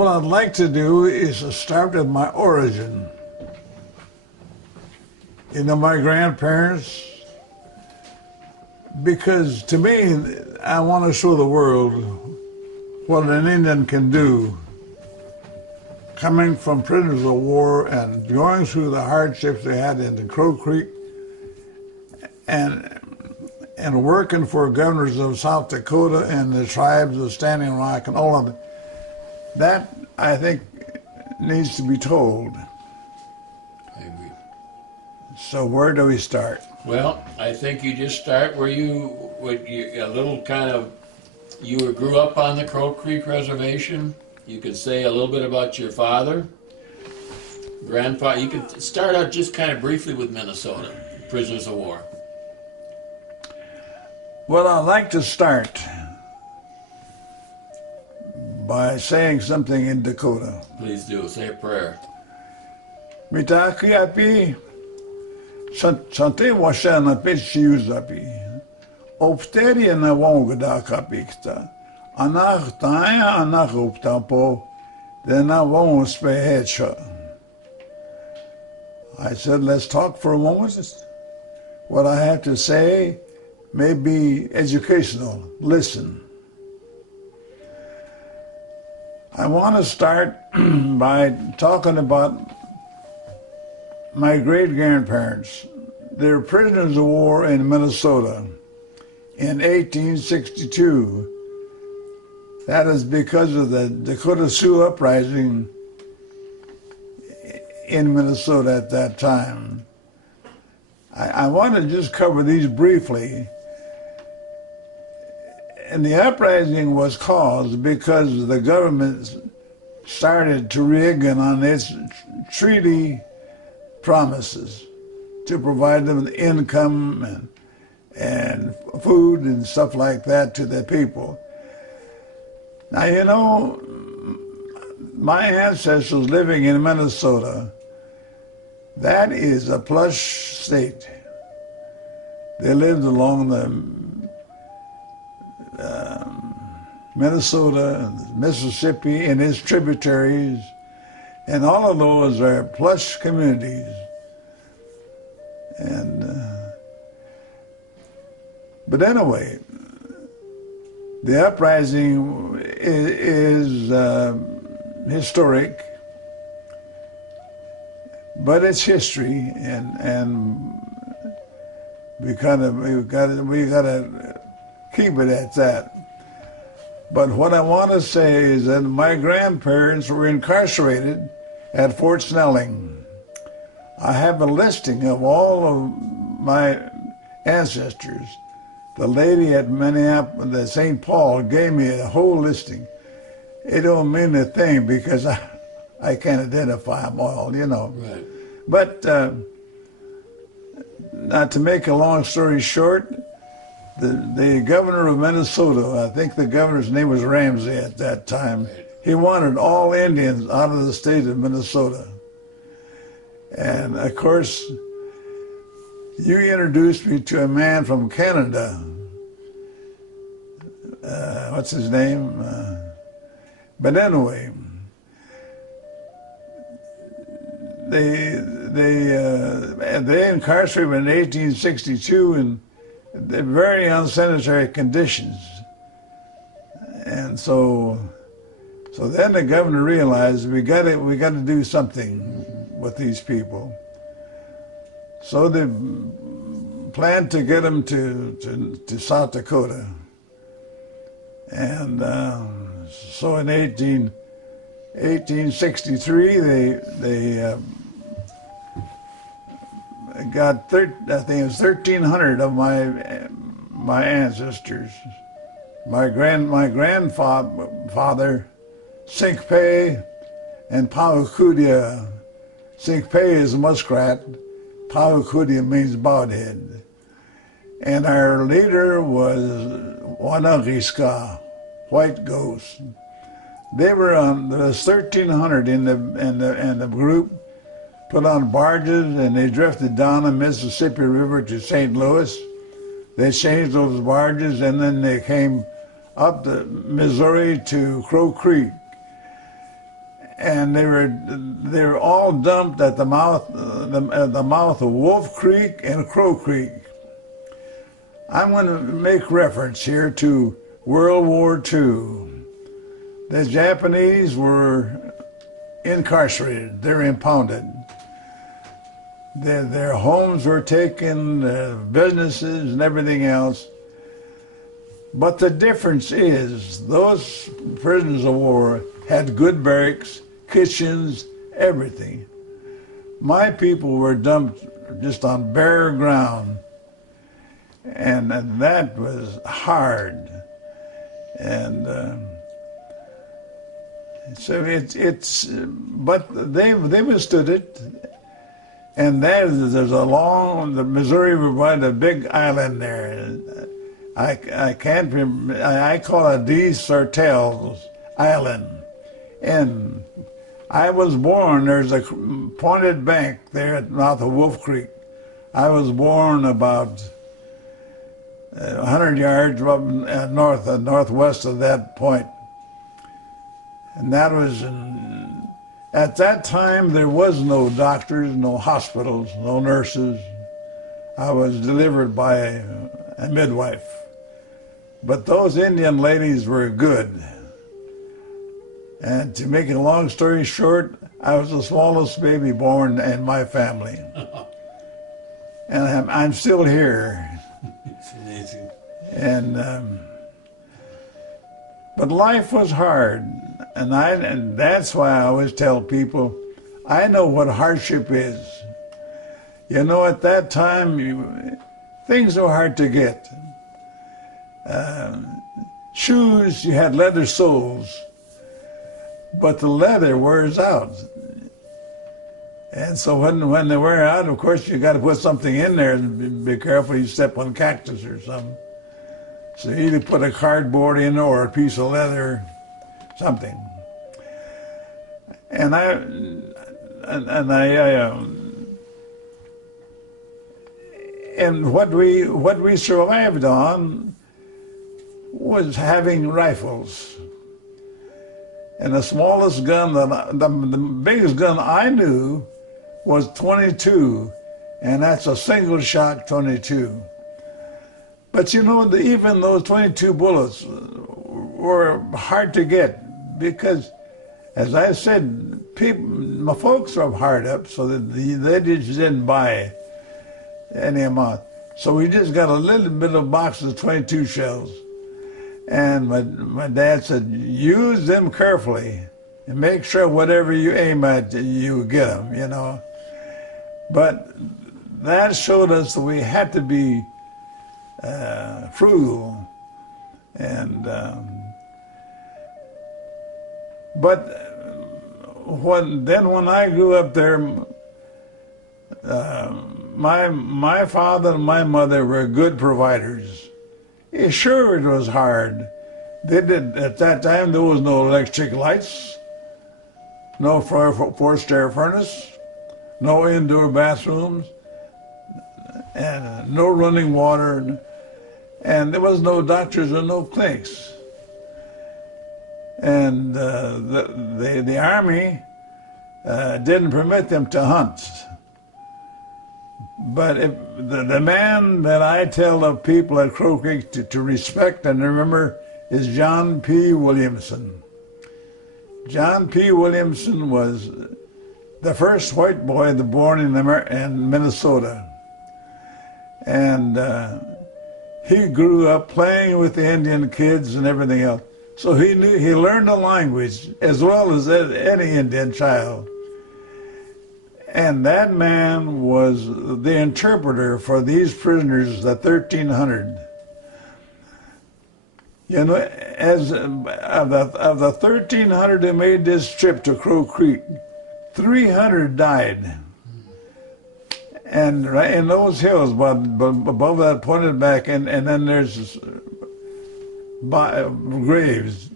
what I'd like to do is to start with my origin. You know, my grandparents, because to me, I want to show the world what an Indian can do, coming from prisoners of war and going through the hardships they had in the Crow Creek and working for governors of South Dakota and the tribes of Standing Rock and all of it. That, I think, needs to be told. I agree. So where do we start? Well, I think you just start where you grew up on the Crow Creek Reservation. You could say a little bit about your father, grandfather. You could start out just kind of briefly with Minnesota, prisoners of war. Well, I'd like to start by saying something in Dakota. Please do, say a prayer. Mitakiapi, Sante washana pichiuzapi, Opteria na wongada kapikta, Anach taya anach uptapo, then I won't spare headshot. I said, let's talk for a moment. What I have to say may be educational. Listen. I want to start by talking about my great-grandparents. They were prisoners of war in Minnesota in 1862. That is because of the Dakota Sioux uprising in Minnesota at that time. I want to just cover these briefly. And the uprising was caused because the government started to rig on its treaty promises to provide them with income and food and stuff like that to the people. Now, you know, my ancestors living in Minnesota, that is a plush state. They lived along the Minnesota and Mississippi and its tributaries, and all of those are plush communities. And but anyway, the uprising is historic, but it's history, and we got to keep it at that. But what I want to say is that my grandparents were incarcerated at Fort Snelling. I have a listing of all of my ancestors. The lady at Minneapolis, the St. Paul, gave me a whole listing. It don't mean a thing because I can't identify them all, you know. Right. But not to make a long story short, the governor of Minnesota, I think the governor's name was Ramsey at that time, he wanted all Indians out of the state of Minnesota. And of course, you introduced me to a man from Canada. What's his name? But anyway, they incarcerated in 1862 in very unsanitary conditions, and so then the governor realized we got to do something with these people. So they planned to get them to South Dakota, and so in 1863 they got I think it was 1,300 of my ancestors. My grandfather, Sinkpay, and Pawakudia. Sinkpay is muskrat. Pawakudia means bowhead. And our leader was Wanagiska, white ghost. They were on. There was 1,300 in the group. Put on barges and they drifted down the Mississippi River to St. Louis. They changed those barges and then they came up the Missouri to Crow Creek. and they were all dumped at the mouth of Wolf Creek and Crow Creek. I'm going to make reference here to World War II. The Japanese were incarcerated. They're impounded. Their homes were taken, businesses and everything else. But the difference is those prisoners of war had good barracks, kitchens, everything. My people were dumped just on bare ground, and that was hard. And so but they withstood it. And there's the Missouri provided a big island there. I can't remember, I call it De Sartell's Island. And I was born, there's a pointed bank there at the mouth of Wolf Creek. I was born about 100 yards northwest of that point. And that was at that time there was no doctors, no hospitals, no nurses. I was delivered by a midwife. But those Indian ladies were good. And to make a long story short, I was the smallest baby born in my family. And I'm still here. It's amazing. And but life was hard, and that's why I always tell people, I know what hardship is. You know, at that time, things were hard to get. Shoes, you had leather soles, but the leather wears out. And so when they wear out, of course, you got to put something in there and be careful you step on cactus or something. So you either put a cardboard in or a piece of leather, something. And what we survived on was having rifles. And the smallest gun, the biggest gun I knew was 22, and that's a single shot 22. But you know, even those 22 bullets were hard to get because, as I said, my folks were hard up, so that they just didn't buy any amount. So we just got a little bit of box of 22 shells. And my dad said, use them carefully and make sure whatever you aim at, you get them, you know. But that showed us that we had to be frugal. And but when I grew up there, my father and my mother were good providers. Sure, it was hard. At that time, there was no electric lights, no forced air furnace, no indoor bathrooms, and no running water, and there was no doctors and no clinics. And the Army didn't permit them to hunt. But the man that I tell the people at Crow Creek to respect and remember is John P. Williamson. John P. Williamson was the first white boy born in Minnesota. And he grew up playing with the Indian kids and everything else. So he learned the language as well as any Indian child. And that man was the interpreter for these prisoners, the 1,300. You know, of the 1,300 who made this trip to Crow Creek, 300 died. And right in those hills, above that pointed back, and then there's graves.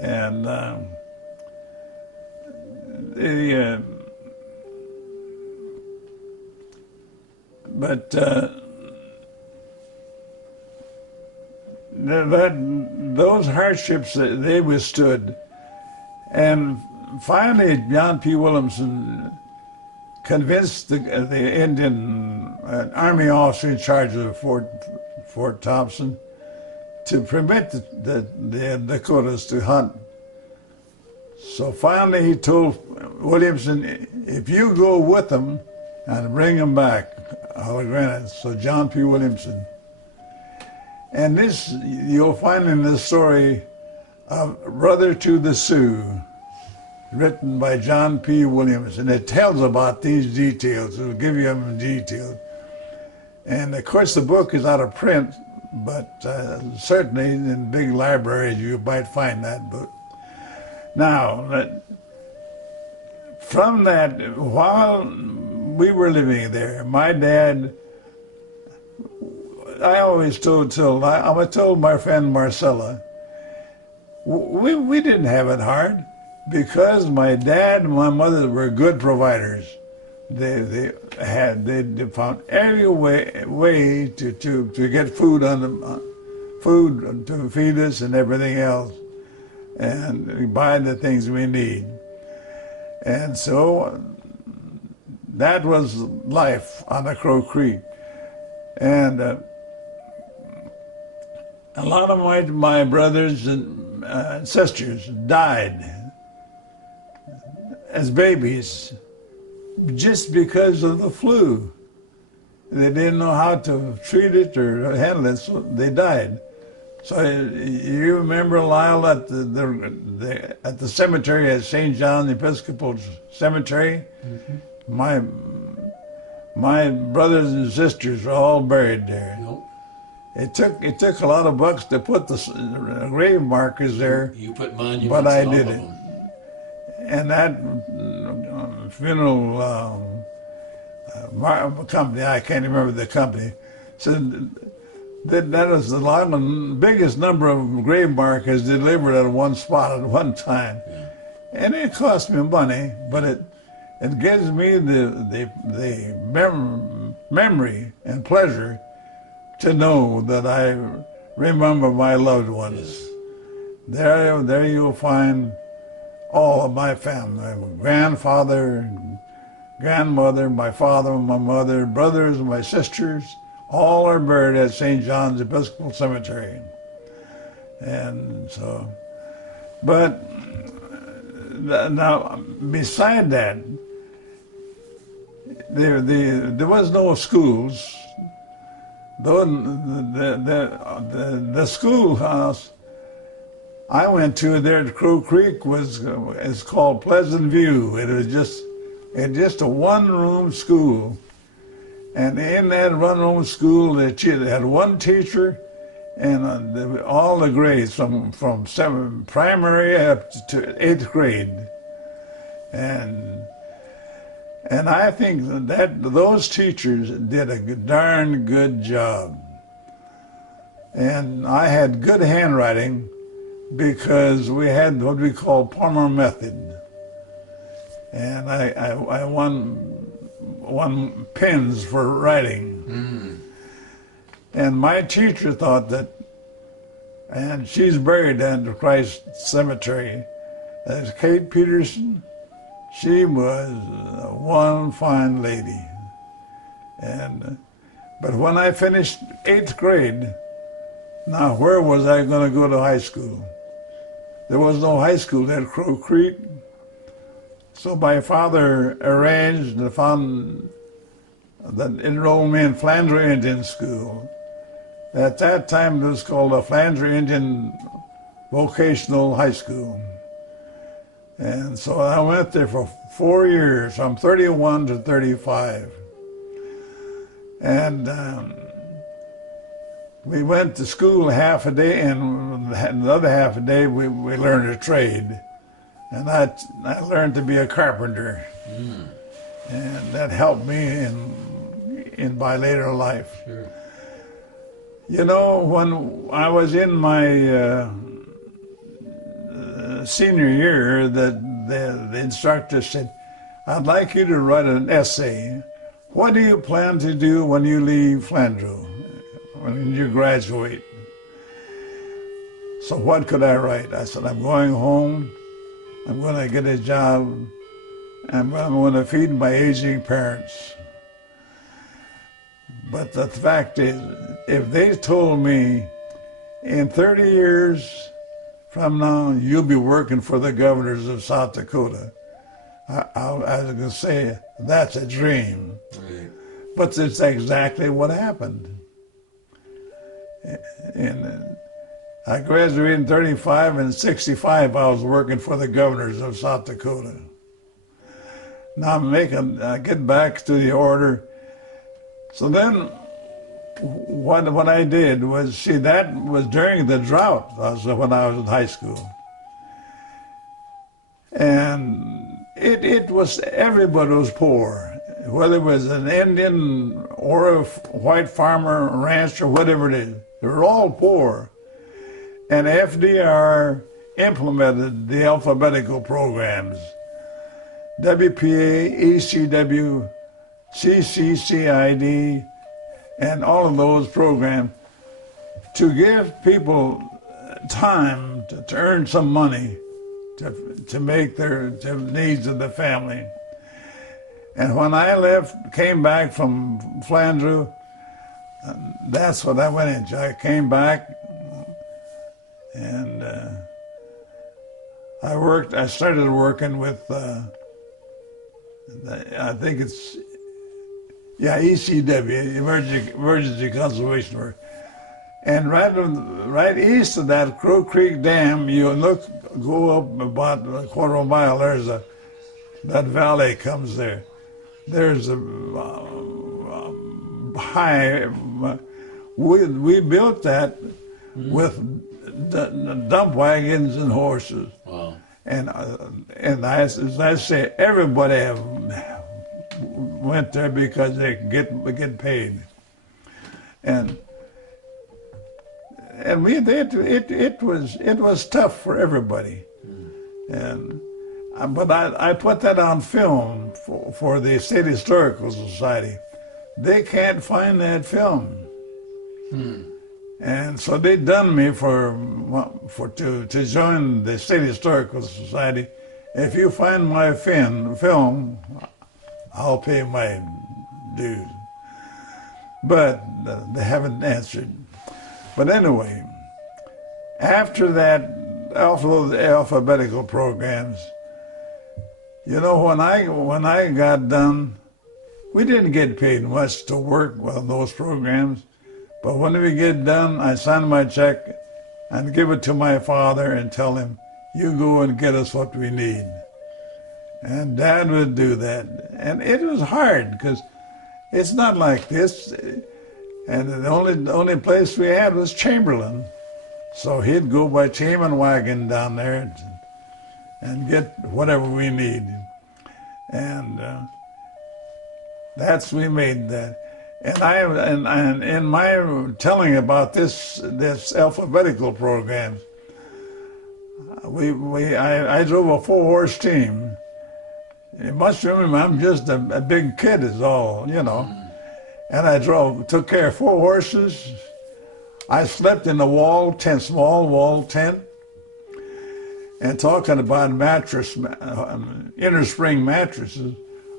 And those hardships that they withstood, and finally, John P. Williamson convinced the Indian army officer in charge of Fort Thompson to permit the Dakotas to hunt. So finally he told Williamson, if you go with them and bring them back, I'll grant it. So John P. Williamson. And this, you'll find in this story, Brother to the Sioux, written by John P. Williamson. It tells about these details. It'll give you them in detail. And of course the book is out of print, but certainly in big libraries you might find that book. Now, from that, while we were living there, my dad, I always told my friend Marcella, we didn't have it hard because my dad and my mother were good providers. They found every way to get food food to feed us and everything else, and buy the things we need. And so that was life on the Crow Creek. And a lot of my brothers and sisters died as babies just because of the flu. They didn't know how to treat it or handle it, so they died. So you remember, Lyle, at the cemetery at St. John Episcopal Cemetery? Mm-hmm. My brothers and sisters were all buried there. Nope. It took a lot of bucks to put the grave markers there. You put monuments, but I did it. And that funeral company, I can't remember the company, said that was the biggest number of grave markers delivered at one spot at one time. Yeah. And it cost me money, but it gives me the memory and pleasure to know that I remember my loved ones. Yes. There you'll find all of my family, my grandfather, grandmother, my father, my mother, brothers, my sisters, all are buried at St. John's Episcopal Cemetery. And so, but now beside that, there was no schools. Though the schoolhouse I went to there at Crow Creek is called Pleasant View. It was just a one-room school, and in that one-room school, they had one teacher, and all the grades from primary up to 8th grade, and I think that those teachers did a darn good job, and I had good handwriting, because we had what we call Palmer method, and I won pins for writing. Mm. And my teacher thought that, and she's buried at Christ Cemetery, that's Kate Peterson. She was one fine lady, but when I finished 8th grade, now where was I going to go to high school? There was no high school at Crow Creek. So my father arranged and found that enrolled me in Flandre Indian School. At that time, it was called the Flandre Indian Vocational High School. And so I went there for 4 years, from 31 to 35. And we went to school half a day, and the other half a day we learned a trade. And I learned to be a carpenter. Mm. And that helped me in my later life. Sure. You know, when I was in my senior year, the instructor said, I'd like you to write an essay. What do you plan to do when you leave Flandreau, when you graduate? So what could I write? I said, I'm going home I'm going to get a job, and I'm going to feed my aging parents. But the fact is, if they told me in 30 years from now, you'll be working for the governors of South Dakota, I was going to say, that's a dream. Right. But it's exactly what happened. And I graduated in 35, and in 65 I was working for the governors of South Dakota. Now I get back to the order. So then what I did was, see, that was during the drought when I was in high school. And it was, everybody was poor, whether it was an Indian or a white farmer, rancher, whatever it is. They were all poor. And FDR implemented the alphabetical programs, WPA, ECW, CCCID, and all of those programs to give people time to earn some money to make their needs of the family. And when I came back from Flandreau, that's what I went into. I came back and I started working with, I think it's, ECW, Emergency Conservation Work. And right east of that Crow Creek Dam, go up about a quarter of a mile, that valley comes there. There's a high, we built that with dump wagons and horses. Wow. And as I say, everybody went there because they could get paid. And it was tough for everybody. But I put that on film for the State Historical Society. They can't find that film. And so they done me to join the State Historical Society. If you find my film, I'll pay my dues. But they haven't answered. But anyway, after that, the alphabetical programs, you know, when I got done, we didn't get paid much to work on those programs. But when we get done, I sign my check and give it to my father and tell him, you go and get us what we need. And Dad would do that. And it was hard because it's not like this. And the only place we had was Chamberlain. So he'd go by team and wagon down there and get whatever we need. And we made that. And in my telling about this alphabetical program, I drove a 4-horse team. You must remember, I'm just a big kid is all, you know. And I took care of 4 horses. I slept in a small wall tent. And talking about inner spring mattresses,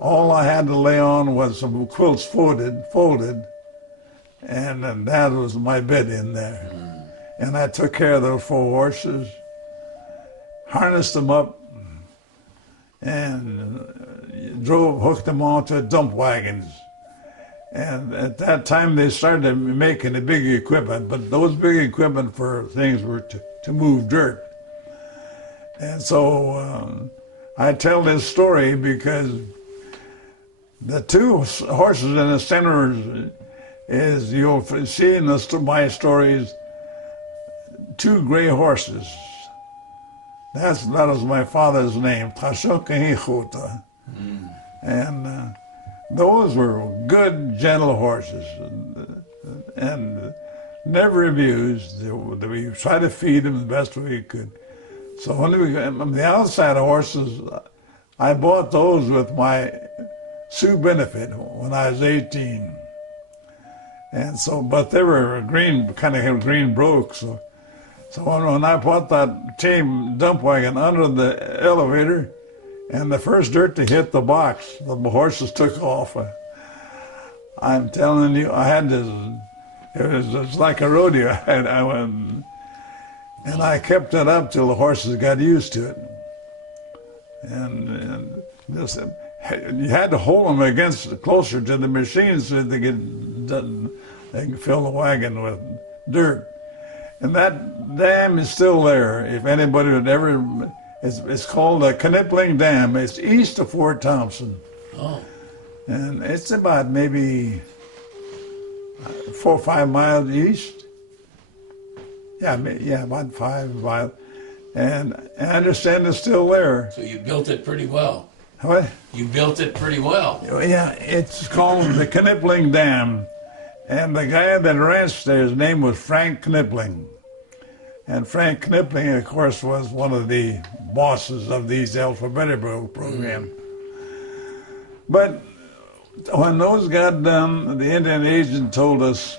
all I had to lay on was some quilts folded, and that was my bed in there. And I took care of those 4 horses, harnessed them up, and hooked them onto dump wagons. And at that time they started making the big equipment, but those big equipment for things were to move dirt. And so I tell this story because the 2 horses in the center is, you'll see in my stories, 2 gray horses. That was my father's name, Tashokahichota. And those were good, gentle horses and never abused. We tried to feed them the best way we could. So when the outside horses, I bought those with my Sioux benefit when I was 18. And so, but they were kind of green broke, so So when I put that team dump wagon under the elevator, and the first dirt to hit the box, the horses took off. I'm telling you, I had this. It was like a rodeo. I went, and I kept it up till the horses got used to it. And this, you had to hold them against closer to the machine so they could fill the wagon with dirt. And that dam is still there. If anybody would ever, it's called the Knipling Dam. It's east of Fort Thompson. Oh. And it's about maybe 4 or 5 miles east. Yeah, about 5 miles. And I understand it's still there. So you built it pretty well. What? You built it pretty well. Yeah, it's called the Knipling Dam. And the guy that ranched there, his name was Frank Knipling. And Frank Knipling, of course, was one of the bosses of these alphabetical programs. But when those got done, the Indian agent told us,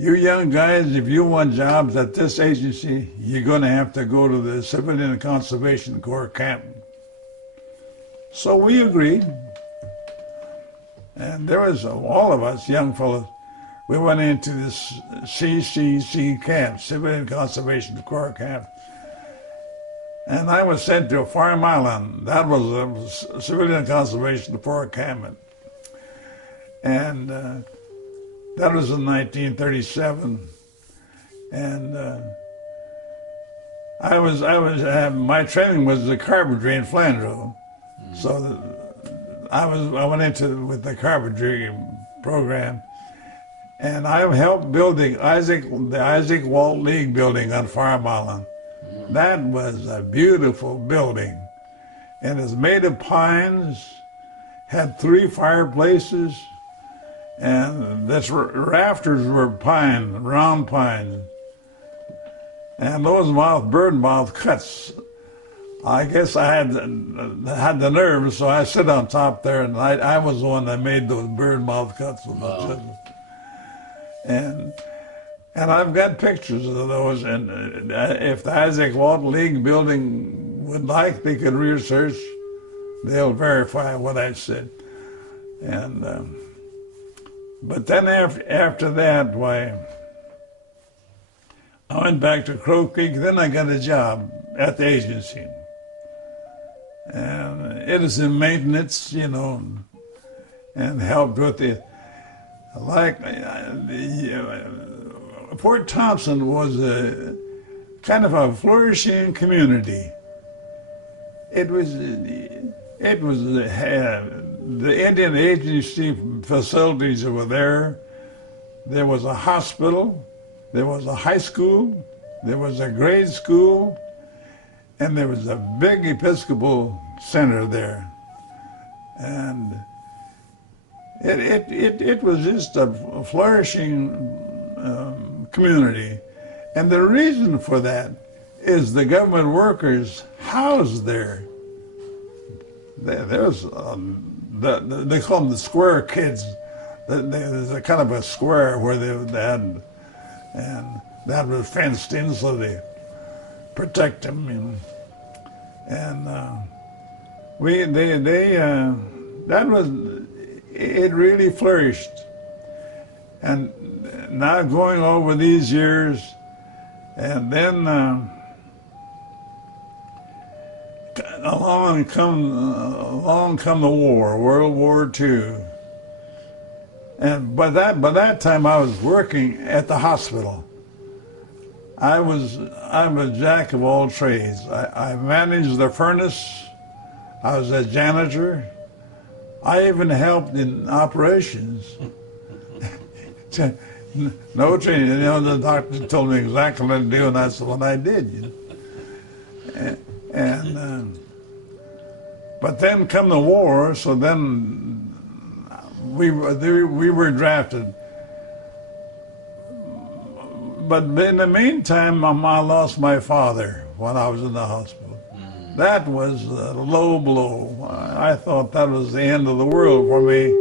you young guys, if you want jobs at this agency, you're going to have to go to the Civilian Conservation Corps camp. So we agreed. And there was all of us young fellows. We went into this CCC camp, Civilian Conservation Corps camp. And I was sent to a Farm Island. That was a Civilian Conservation Corps camp. And that was in 1937. And my training was the carpentry in Flandreau. So I went with the carpentry program, and I helped build the Isaac Walt League building on Farm Island. That was a beautiful building, and it's made of pines, had 3 fireplaces, and the rafters were pine, round pines, and those bird mouth cuts. I guess I had the nerves, so I sit on top there, and I was the one that made those bird mouth cuts. Wow. And I've got pictures of those, and if the Isaac Walt League building would like, they could research. They'll verify what I said. And but then after that, why, I went back to Crow Creek. Then I got a job at the agency. And it is in maintenance, and helped with Fort Thompson was a kind of a flourishing community. It was the Indian agency facilities that were there. There was a hospital, there was a high school, there was a grade school, and there was a big Episcopal center there. And it was just a flourishing community. And the reason for that is the government workers housed there. There's they call them the square kids. There's a kind of a square where they had, and that was fenced in so they protect them. And it really flourished. And now going over these years, and then along come the war, World War II. And by that time I was working at the hospital. I'm a jack of all trades. I managed the furnace. I was a janitor. I even helped in operations. No training. The doctor told me exactly what to do, and that's what I did. But then come the war, so then we were drafted. But in the meantime, I lost my father when I was in the hospital. That was a low blow. I thought that was the end of the world for me.